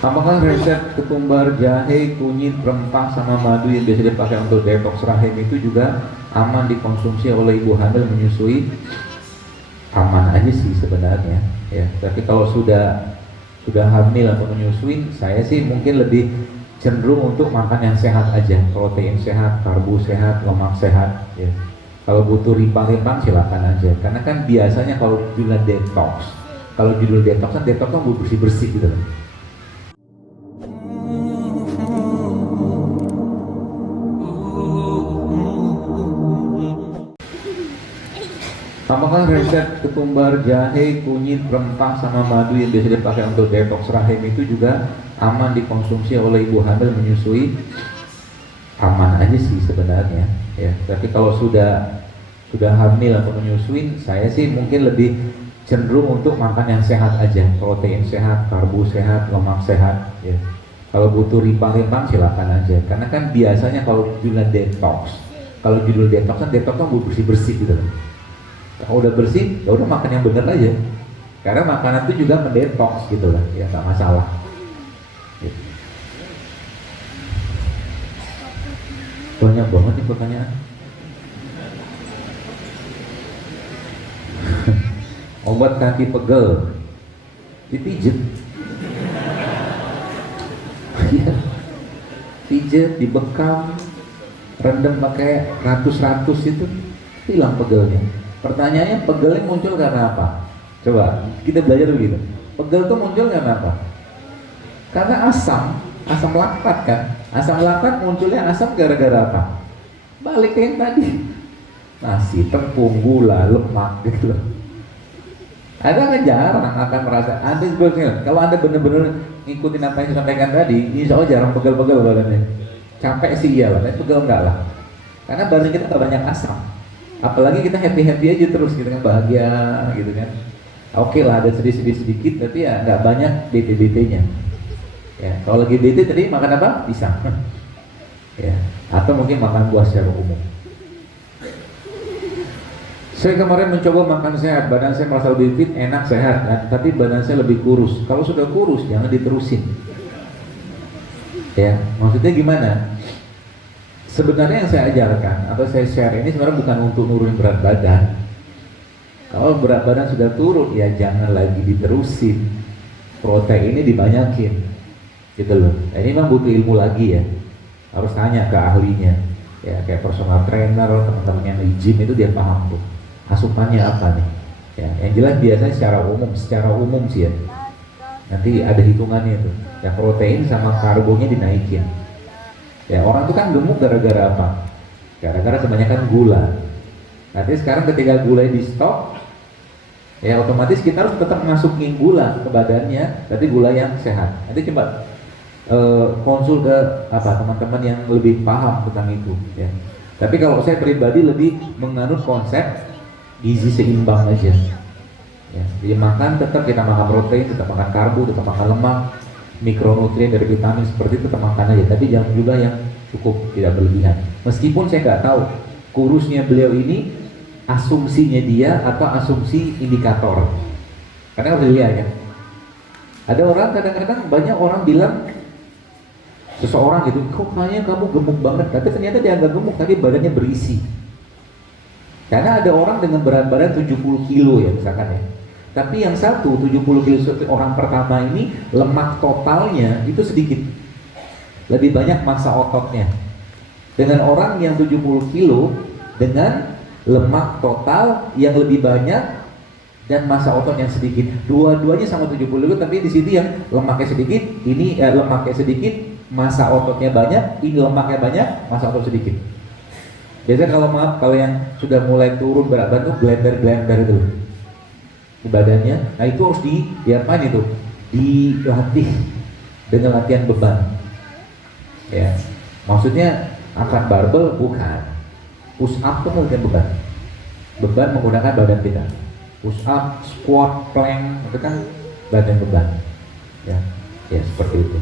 Apakah resep ketumbar, jahe, kunyit, rempah, sama madu yang biasa dipakai untuk detox rahim itu juga aman dikonsumsi oleh ibu hamil menyusui? Aman aja sih sebenarnya, ya. Tapi kalau sudah hamil atau menyusui, saya sih mungkin lebih cenderung untuk makan yang sehat aja, protein sehat, karbo sehat, lemak sehat, ya. Kalau butuh rimpang-rimpang silakan aja, karena kan biasanya kalau judul detox, kan detox kan bersih-bersih gitu loh. Apakah resep ketumbar, jahe, kunyit, rempah, sama madu yang biasa dipakai untuk detox rahim itu juga aman dikonsumsi oleh ibu hamil menyusui? Aman aja sih sebenarnya, ya. Tapi kalau sudah hamil atau menyusui, saya sih mungkin lebih cenderung untuk makan yang sehat aja, protein sehat, karbo sehat, lemak sehat, ya. Kalau butuh rimpang-rimpang silakan aja, karena kan biasanya kalau judul detox, kan bersih-bersih gitu loh. Kalau udah bersih, ya udah makan yang bener aja. Karena makanan itu juga mendetoks gitu lah, ya nggak masalah. Gitu. Banyak banget nih pertanyaan. Obat kaki pegel, dipijet. Iya, pijet, dibekam, rendam pakai ratus-ratus itu hilang pegelnya. Pertanyaannya, pegelnya muncul karena apa? Coba kita belajar begitu. Pegel itu muncul karena apa? Karena asam laktat kan. Asam laktat munculnya asam gara-gara apa? Balik ke yang tadi. Nasi, tepung, gula, lemak gitu loh. Ada kan jarang akan merasa. Anda sebetulnya, kalau Anda benar-benar ngikutin apa yang saya sampaikan tadi, insya Allah jarang pegel-pegel badannya. Capek sih iya lah, tapi pegel enggak lah. Karena badan kita nggak banyak asam. Apalagi kita happy aja terus gitu kan, bahagia gitu kan. Oke lah, ada sedikit tapi ya nggak banyak bete-betenya. Ya, kalau lagi bete tadi makan apa? Pisang. Ya, atau mungkin makan buah secara umum. Saya kemarin mencoba makan sehat, badan saya merasa lebih fit, enak, sehat, kan? Tapi badan saya lebih kurus. Kalau sudah kurus jangan diterusin. Ya, maksudnya gimana? Sebenarnya yang saya ajarkan atau saya share ini sebenarnya bukan untuk nurunin berat badan. Kalau berat badan sudah turun, ya jangan lagi diterusin. Protein ini dibanyakin, gitu loh. Nah, ini memang butuh ilmu lagi ya. Harus tanya ke ahlinya. Ya kayak personal trainer, teman-teman yang di gym itu dia paham tuh. Asupannya apa nih? Ya, yang jelas biasanya secara umum sih ya. Nanti ada hitungannya tuh. Ya protein sama karbonya dinaikin. Ya orang itu kan gemuk gara-gara apa? Gara-gara kebanyakan gula. Nanti sekarang ketika gula di stop, ya otomatis kita harus tetap masukin gula ke badannya, tapi gula yang sehat. Nanti coba konsul ke teman-teman yang lebih paham tentang itu. Ya. Tapi kalau saya pribadi lebih menganut konsep gizi seimbang aja. Ya, jadi tetap kita makan protein, tetap makan karbo, tetap makan lemak, mikronutrien dari vitamin seperti itu tetap makan aja, tapi jangan juga yang cukup, tidak berlebihan. Meskipun saya nggak tahu kurusnya beliau ini asumsinya dia atau asumsi indikator, karena harus dilihat ya. Ada orang kadang-kadang banyak orang bilang seseorang gitu, kok kayaknya kamu gemuk banget, tapi ternyata dia nggak gemuk, tapi badannya berisi. Karena ada orang dengan berat badan 70 kilo ya misalkan ya, tapi yang 70 kilo orang pertama ini lemak totalnya itu sedikit, lebih banyak massa ototnya. Dengan orang yang 70 kilo dengan lemak total yang lebih banyak dan massa otot yang sedikit, dua-duanya sama 70 kilo, tapi di sini yang lemaknya sedikit, ini lemaknya sedikit, massa ototnya banyak, ini lemaknya banyak, massa otot sedikit. Biasanya kalau yang sudah mulai turun berat badan tuh blender itu di badannya. Nah itu harus diapain itu? Dilatih dengan latihan beban. Ya, maksudnya angkat barbel bukan. Push up itu latihan beban. Beban menggunakan badan kita. Push up, squat, plank itu kan latihan beban. Ya, ya seperti itu.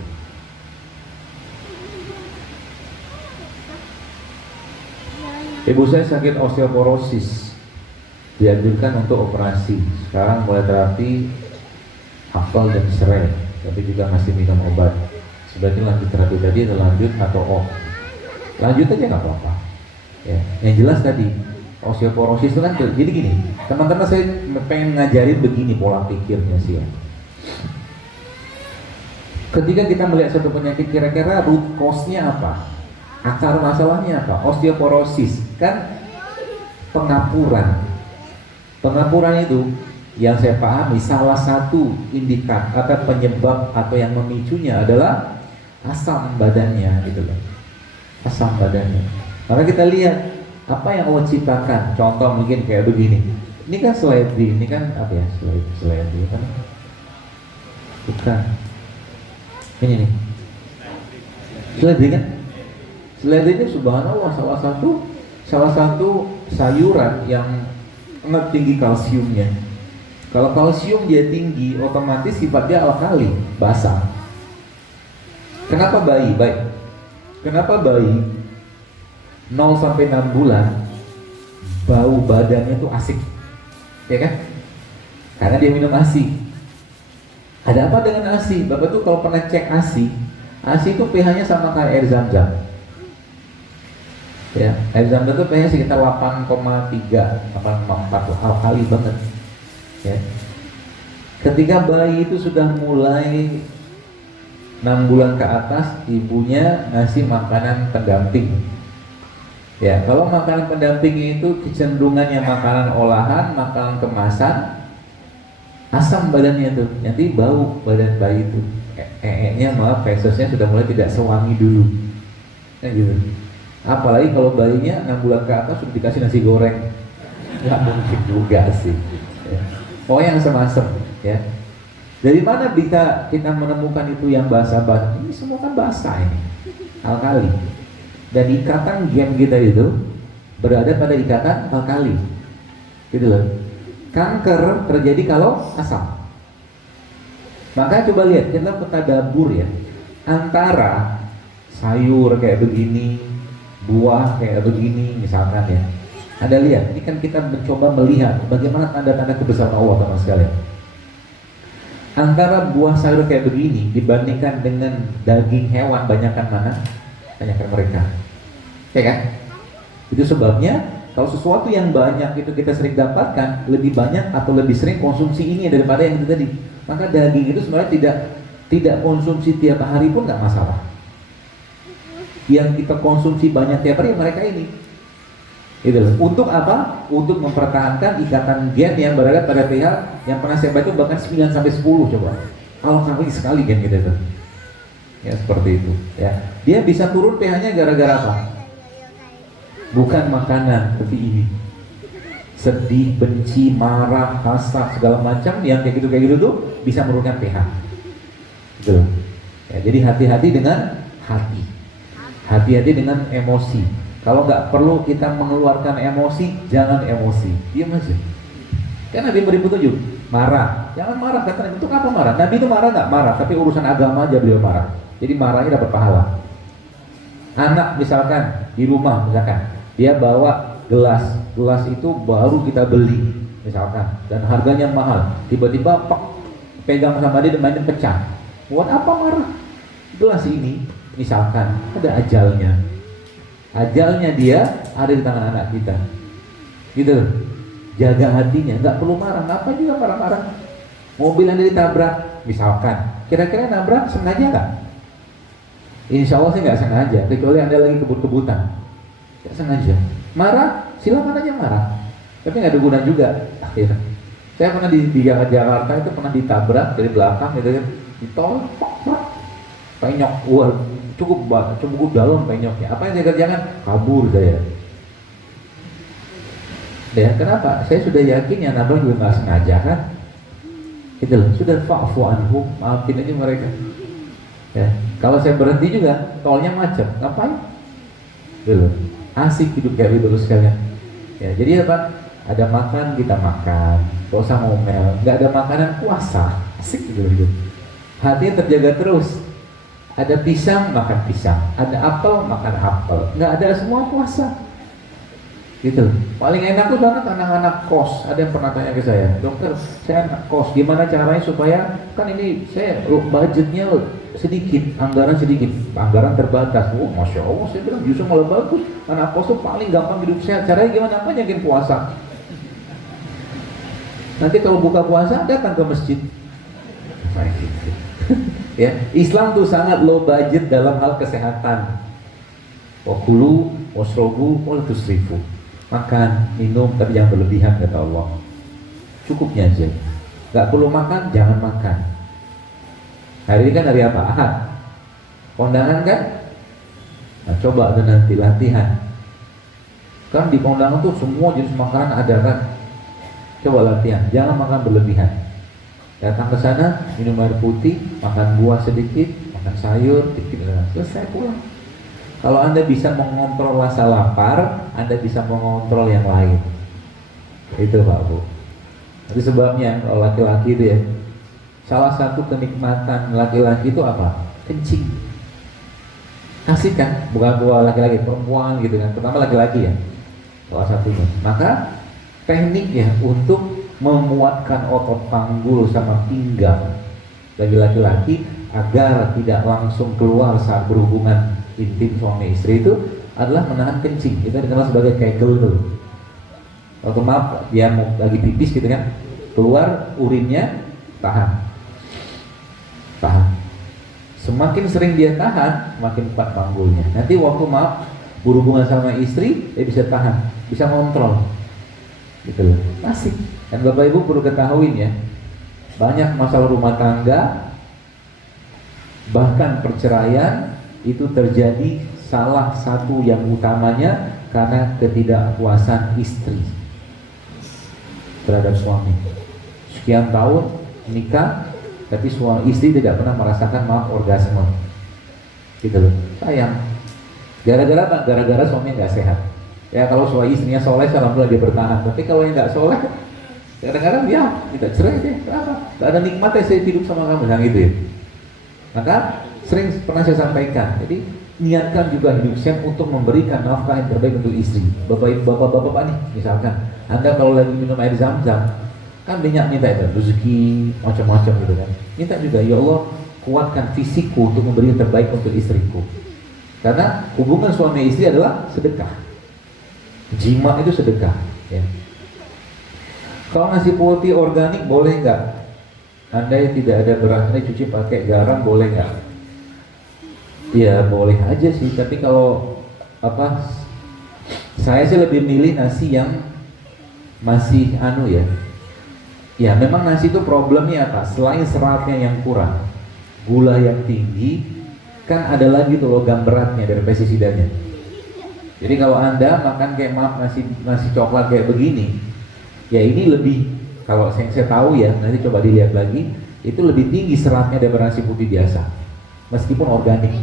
Ibu saya sakit osteoporosis, dianjurkan untuk operasi. Sekarang mulai terapi apel dan serai, tapi juga masih minum obat. Sebaiknya lanjut terapi tadi atau lanjut atau lanjut aja nggak apa-apa. Ya, yang jelas tadi osteoporosis itu kan jadi gini, teman-teman, saya pengen ngajarin begini pola pikirnya sih ya. Ketika kita melihat suatu penyakit, kira-kira root cause-nya apa? Akar masalahnya apa? Osteoporosis kan pengapuran. Pengapuran itu yang saya pahami salah satu indikator atau penyebab atau yang memicunya adalah asam badannya gitu loh. Asam badannya. Maka kita lihat apa yang Allah ciptakan. Contoh mungkin kayak begini. Ini kan seledri, ini kan apa ya? Seledri kan? Bukan. Ini nih. Seledri kan? Seledri ini subhanallah salah satu sayuran yang sangat tinggi kalsiumnya. Kalau kalsium dia tinggi, otomatis sifat dia alkali, basah. Kenapa bayi? Kenapa bayi 0 sampai 6 bulan bau badannya tuh asik, ya kan? Karena dia minum ASI. Ada apa dengan ASI? Bapak tuh kalau pernah cek ASI itu pH-nya sama kayak air zam-zam. Ya, air zam-zam itu pH sekitar 8,3, 8,4, alkali banget. Ya. Ketika bayi itu sudah mulai 6 bulan ke atas, ibunya ngasih makanan pendamping. Ya, kalau makanan pendamping itu kecenderungannya makanan olahan, makanan kemasan, asam badannya tuh, nanti bau badan bayi itu. Nya maaf, fesosnya sudah mulai tidak sewangi dulu. Nah, gitu. Apalagi kalau bayinya 6 bulan ke atas sudah dikasih nasi goreng, nggak mungkin juga sih. Ya. Pokoknya yang asam-asam, ya. Dari mana bisa kita menemukan itu yang basah-basah? Ini semua kan basah ini, alkali. Dan ikatan gen kita itu berada pada ikatan alkali, gitu loh. Kanker terjadi kalau asam. Maka coba lihat, kita tadabur ya, antara sayur kayak begini, buah kayak begini, misalkan ya. Anda lihat, ini kan kita mencoba melihat bagaimana tanda-tanda kebesaran Allah, teman sekalian. Antara buah sayur kayak begini dibandingkan dengan daging hewan, banyakkan mana? Banyakkan mereka, ya kan? Itu sebabnya kalau sesuatu yang banyak itu kita sering dapatkan, lebih banyak atau lebih sering konsumsi ini daripada yang itu tadi. Maka daging itu sebenarnya tidak konsumsi tiap hari pun nggak masalah. Yang kita konsumsi banyak tiap hari mereka ini. Gitu loh. Untuk apa? Untuk mempertahankan ikatan gen yang berada pada pH yang pernah saya baca bahkan 9 sampai 10 coba. Kalau kali sekali gen gitu itu. Ya seperti itu, ya. Dia bisa turun pH-nya gara-gara apa? Bukan makanan, tapi ini. Sedih, benci, marah, hasad, segala macam yang kayak gitu tuh bisa menurunkan pH. Gitu loh. Ya, jadi hati-hati dengan hati. Hati-hati dengan emosi. Kalau nggak perlu kita mengeluarkan emosi, jangan emosi, diam aja. Kan Nabi beri petunjuk, marah, jangan marah. Kata Nabi, untuk apa marah? Nabi itu marah nggak? Marah, tapi urusan agama aja beliau marah. Jadi marahnya dapat pahala. Anak misalkan di rumah, misalkan dia bawa gelas itu baru kita beli, misalkan, dan harganya mahal. Tiba-tiba pegang sama dia dan mainin pecah. Buat apa marah? Gelas ini, misalkan ada ajalnya. Ajalnya dia ada di tangan anak kita, gitu. Jaga hatinya, nggak perlu marah. Apa juga marah-marah? Mobil yang ditabrak, misalkan, kira-kira nabrak sengaja nggak? Insya Allah sih nggak sengaja, kecuali Anda lagi kebut-kebutan, nggak sengaja. Marah, silakan aja marah, tapi nggak ada guna juga. Akhirnya, saya pernah di Jakarta itu pernah ditabrak dari belakang, gitu kan, ditolak, penyok, cukup dalam penyoknya. Apa yang saya kerjakan? Kabur saya. Ya, kenapa? Saya sudah yakin yang nabrak juga nggak sengaja kan? Gitu loh. Sudah fa'fu anhum, maafin aja mereka. Ya, kalau saya berhenti juga, tolnya macet, ngapain? Gitu loh. Asik hidup kayak gitu sekalian. Ya, jadi apa? Ada makan kita makan, gak usah ngomel. Nggak ada makanan puasa, asik gitu hidup. Hatinya terjaga terus. Ada pisang, makan pisang. Ada apel, makan apel. Nggak ada semua puasa. gitu. Paling enak tuh banget anak-anak kos. Ada yang pernah tanya ke saya, dokter, saya anak kos, gimana caranya supaya, kan ini saya budgetnya sedikit, anggaran sedikit, anggaran terbatas. Oh, masya Allah, saya bilang justru malah bagus. Anak kos tuh paling gampang hidup sehat. Caranya gimana? Apa yakin puasa? Nanti kalau buka puasa datang ke masjid. Ya, Islam tuh sangat low budget dalam hal kesehatan. Wakulu, wasrobu, wala tusrifu. Makan, minum, tapi jangan berlebihan kata Allah. Cukupnya aja. Gak perlu makan, jangan makan. Hari ini kan hari apa? Ahad. Kondangan kan? Nah, coba ada nanti latihan. Kan di kondangan tuh semua jenis makanan ada kan? Coba latihan, jangan makan berlebihan. Datang ke sana, minum air putih, makan buah sedikit, makan sayur, dikit, selesai pulang. Kalau Anda bisa mengontrol rasa lapar, Anda bisa mengontrol yang lain. Itu Pak Bu. Itu sebabnya kalau laki-laki itu ya, salah satu kenikmatan laki-laki itu apa? Kencing. Asik kan? Bukan buat laki-laki, perempuan gitu kan. Terutama laki-laki ya, salah satunya. Maka tekniknya untuk memuatkan otot panggul sama pinggang bagi laki-laki agar tidak langsung keluar saat berhubungan intim suami istri itu adalah menahan kencing. Itu dikenal sebagai kegel tuh. Waktu maaf dia mau lagi pipis gitu kan, keluar urinnya, tahan. Semakin sering dia tahan, semakin kuat panggulnya. Nanti waktu maaf berhubungan sama istri, dia bisa tahan, bisa kontrol. Gitu loh. Asik. Dan Bapak Ibu perlu ketahui ya, banyak masalah rumah tangga, bahkan perceraian itu terjadi salah satu yang utamanya karena ketidakpuasan istri terhadap suami. Sekian tahun nikah, tapi suami istri tidak pernah merasakan orgasme. Gitu loh. Sayang. Gara-gara apa? Gara-gara suami nggak sehat. Ya kalau suami istrinya soleh, alhamdulillah dia bertahan. Tapi kalau yang nggak soleh, kadang-kadang dia tidak cerai deh. Kenapa? Gak ada nikmatnya saya hidup sama kamu, yang itu ya. Maka sering pernah saya sampaikan, jadi niatkan juga hidup sehat untuk memberikan nafkah yang terbaik untuk istri. Bapak-bapak nih, misalkan Anda kalau lagi minum air zam-zam, kan banyak minta itu rezeki macam-macam gitu kan. Minta juga, ya Allah kuatkan fisikku untuk memberi yang terbaik untuk istriku. Karena hubungan suami istri adalah sedekah. Jima itu sedekah. Ya. Kalau nasi putih organik boleh nggak? Andai tidak ada beras, Anda cuci pakai garam boleh nggak? Ya boleh aja sih, tapi kalau apa? Saya sih lebih milih nasi yang masih ya. Ya memang nasi itu problemnya apa? Selain seratnya yang kurang, gula yang tinggi, kan ada lagi tuh logam beratnya dari pestisidanya. Jadi kalau Anda makan kayak nasi coklat kayak begini, ya ini lebih, kalau saya tahu ya, nanti coba dilihat lagi, itu lebih tinggi seratnya daripada nasi putih biasa, meskipun organik.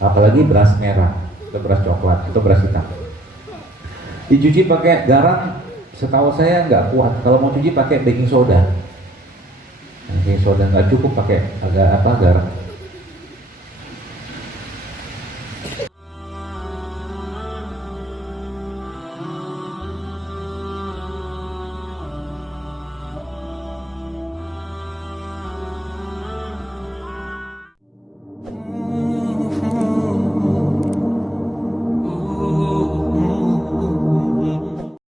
Apalagi beras merah, atau beras coklat, atau beras hitam. Dicuci pakai garam, setahu saya nggak kuat. Kalau mau cuci pakai baking soda nggak cukup pakai garam.